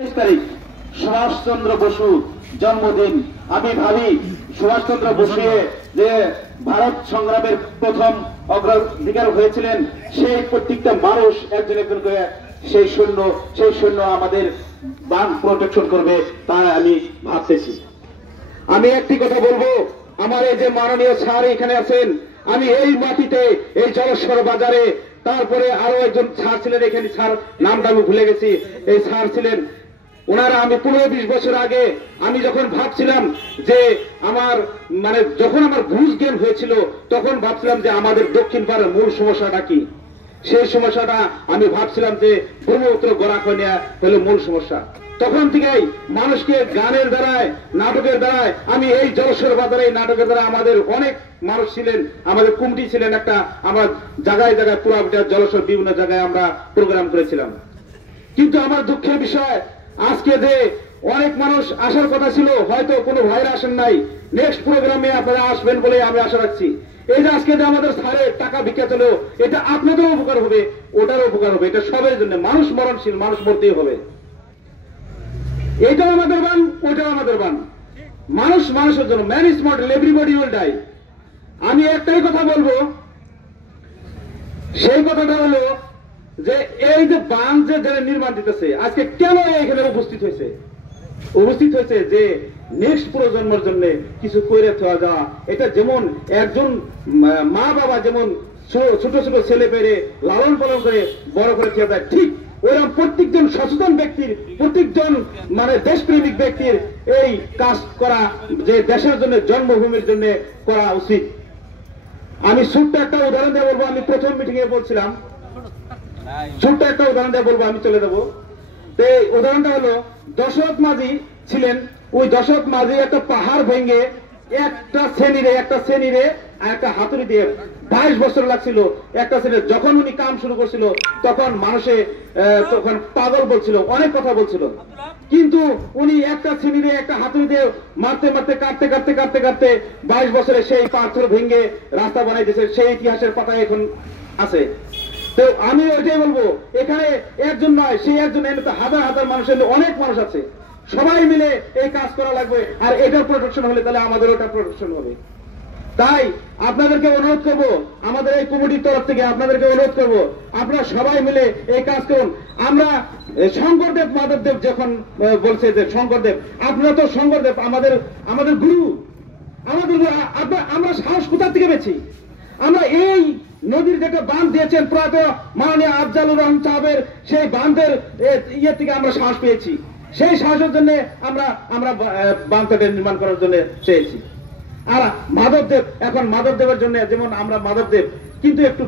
তারিখ সুভাষচন্দ্র বসু জন্মদিন। আমি ভাবি সুভাষচন্দ্র বসু যে ভারত সংগ্রামের প্রথম অগ্রাধিকার হয়েছিলেন, সেই প্রত্যেকটা মানুষ একজন একজন করে সেই সৈন্য আমাদের বান প্রোটেকশন করবে, তা আমি ভাবতেছি। আমি একটি কথা বলবো, আমার এই যে মাননীয় স্যার এখানে আছেন, আমি এই মাটিতে এই জলেশ্বর বাজারে, তারপরে আরো একজন স্যার ছিলেন এখানে, স্যার নামটা আমি ভুলে গেছি, এই স্যার ছিলেন ওনারা। আমি 15-20 বছর আগে আমি যখন ভাবছিলাম যে যখন আমার ঘুষ গেম হয়েছিল, তখন ভাবছিলাম যে আমাদের দক্ষিণ পাড়ার মূল সমস্যাটা কি। সেই সমস্যাটা আমি ভাবছিলাম যে ব্রহ্মপুত্র গড়াখনিয়া হলো মূল সমস্যা। তখন থেকেই মানুষকে গানের দ্বারায়, নাটকের দ্বারায়, আমি এই জলেশ্বর বাজারে এই নাটকের দ্বারা আমাদের অনেক মানুষ ছিলেন, আমাদের কমিটি ছিলেন একটা, আমরা জায়গায় জায়গায় পুরাবিটা জলেশ্বর বিভিন্ন জায়গায় আমরা প্রোগ্রাম করেছিলাম। কিন্তু আমার দুঃখের বিষয়, আজকে যে অনেক মানুষ আসার কথা ছিল, হয়তো কোনো ভাইরা আসেন নাই, নেক্সট প্রোগ্রামে আপনারা আসবেন বলে আমি আশা রাখছি। এই যে আজকে যে আমাদের স্যারের টাকা ভিক্ষা চলো, এটা আপনাদেরও উপকার হবে, ওটারও উপকার হবে, এটা সবের জন্য। মানুষ মরণশীল, মানুষ মরতেই হবে, এটাও আমাদের বান, ওটাও আমাদের বান। মানুষ মানুষের জন্য, man is mortal, everybody will die. আমি একটাই কথা বলবো, সেই কথাটা হলো যে এই যে বান যে যারা নির্মাণ দিতেছে, আজকে কেন এখানে উপস্থিত হয়েছে যে নেক্সট প্রজন্মের জন্য কিছু করে থাকা যাওয়া। এটা যেমন একজন মা বাবা যেমন ছোট ছোট ছেলে পেরে লালন পালন করে বড় করে খেয়ে দেয়, ঠিক ওইরকম প্রত্যেকজন সচেতন ব্যক্তির, প্রত্যেকজন দেশপ্রেমিক ব্যক্তির এই কাজ করা, যে দেশের জন্য, জন্মভূমির জন্য করা উচিত। আমি ছোট্ট একটা উদাহরণ দিয়ে বলবো, আমি প্রথম মিটিং এ বলছিলাম, ছোট্ট একটা উদাহরণ দিয়ে বলবো, আমি চলে যাবো। তো এই উদাহরণটা হলো, দশরথ মাঝি ছিলেন, ওই দশরথ মাঝি একটা পাহাড় ভেঙে একটা শ্রেণীরে একটা হাতুড়ি দিয়ে 22 বছর লাগছিল একটা শ্রেণীর। যখন উনি কাম শুরু করছিল, তখন মানুষে তখন পাগল বলছিল, অনেক কথা বলছিল, কিন্তু উনি একটা শ্রেণীরে একটা হাতুড়ি দিয়ে মারতে কাটতে 22 বছরে সেই পাথর ভেঙে রাস্তা বানাই দিয়েছে। সেই ইতিহাসের পাতায় এখন আছে। তো আমি ওইটাই বলবো, এখানে একজন নয়, সেই একজন হাজার হাজার মানুষের, অনেক মানুষ আছে, সবাই মিলে এই কাজ করা লাগবে। আর এটার প্রোটেকশন হলে তাহলে আমাদের ওটা প্রোটেকশন হবে। তাই আপনাদেরকে অনুরোধ করবো, আমাদের এই কমিটির তরফ থেকে আপনাদেরকে অনুরোধ করবো, আপনারা সবাই মিলে এই কাজ করুন। আমরা শঙ্করদেব মাধবদেব যখন বলছে যে শঙ্করদেব, আপনারা তো শঙ্করদেব আমাদের গুরু, আমরা সাহস কোথা থেকে পেয়েছি? আমরা এই নদীর যেটা বাঁধ দিয়েছেন প্রয়াত মাননীয় আফজালুর রহমান সাহেবের, সেই বাঁধের ইয়ে থেকে আমরা সাহস পেয়েছি। সেই সাহসের জন্য আমরা বাঁধটা নির্মাণ করার জন্য চেয়েছি। আর মাধবদেব, এখন মাধবদেবের জন্য, যেমন আমরা মাধবদেব কিন্তু একটু